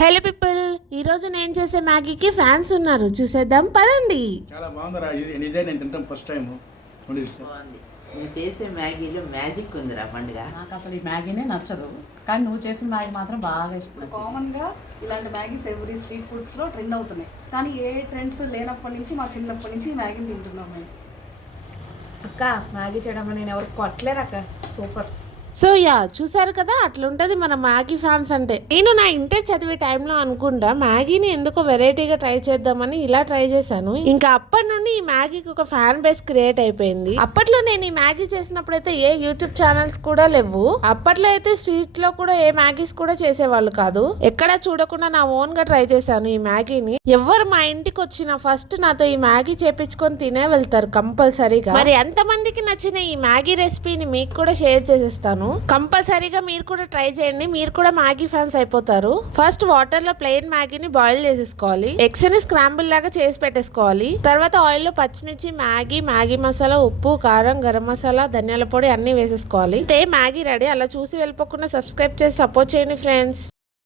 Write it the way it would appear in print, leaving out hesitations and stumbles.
Hello people, ఈ రోజు నేను చేసే మ్యాగీకి ఫ్యాన్స్ ఉన్నారు, చూసేద్దాం పదండి. చాలా బాగుందిరా, ఇది నిజే నేను తింటాం ఫస్ట్ టైం. బాగుంది. నువ్వు చేసే మ్యాగీలో మ్యాజిక్ ఉందిరా పండుగ. నాకు అసలు ఈ మ్యాగీనే నచ్చదు, కానీ నువ్వు చేసిన మ్యాగీ మాత్రం బాగా ఇష్టం. కామన్గా ఇలాంటి మ్యాగీస్ ఎవ్రీ స్ట్రీట్ ఫుడ్స్లో ట్రెండ్ అవుతున్నాయి, కానీ ఏ ట్రెండ్స్ లేనప్పటి నుంచి మా చిన్నప్పటి నుంచి ఈ మ్యాగీని తింటున్నాం మేము. అక్క మ్యాగీ చేయడం నేను ఎవరికి కొట్టలేరు అక్క, సూపర్. సో చూసారు కదా, అట్లుంటది మన మ్యాగీ ఫ్యాన్స్ అంటే. నేను నా ఇంటర్ చదివే టైంలో అనుకుంటా మ్యాగీని ఎందుకో వెరైటీగా ట్రై చేద్దామని ఇలా ట్రై చేశాను. ఇంకా అప్పటి నుండి ఈ మ్యాగీకి ఒక ఫ్యాన్ బేస్ క్రియేట్ అయిపోయింది. అప్పట్లో నేను ఈ మ్యాగీ చేసినప్పుడైతే ఏ యూట్యూబ్ ఛానల్స్ కూడా లేవు. అప్పట్లో అయితే స్ట్రీట్ లో కూడా ఏ మ్యాగీస్ కూడా చేసేవాళ్ళు కాదు. ఎక్కడా చూడకుండా నా ఓన్ గా ట్రై చేశాను ఈ మ్యాగీని. ఎవరు మా ఇంటికి వచ్చినా ఫస్ట్ నాతో ఈ మ్యాగీ చేపించుకొని తినే వెళ్తారు కంపల్సరీగా. మరి ఎంతమందికి నచ్చిన ఈ మ్యాగీ రెసిపీని మీకు కూడా షేర్ చేసేస్తాను. కంపల్సరీగా మీరు కూడా ట్రై చేయండి, మీరు కూడా మ్యాగీ ఫ్యాన్స్ అయిపోతారు. ఫస్ట్ వాటర్ లో ప్లెయిన్ మ్యాగీని బాయిల్ చేసేసుకోవాలి. ఎగ్స్ ని స్క్రాంబుల్ లాగా చేసి పెట్టేసుకోవాలి. తర్వాత ఆయిల్ లో పచ్చిమిర్చి, మ్యాగీ మసాలా, ఉప్పు, కారం, గరం మసాలా, ధనియాల పొడి అన్ని వేసేసుకోవాలి. Maggi ready. అలా చూసి వెళ్ళిపోకుండా సబ్స్క్రైబ్ చేసి సపోర్ట్ చేయండి ఫ్రెండ్స్.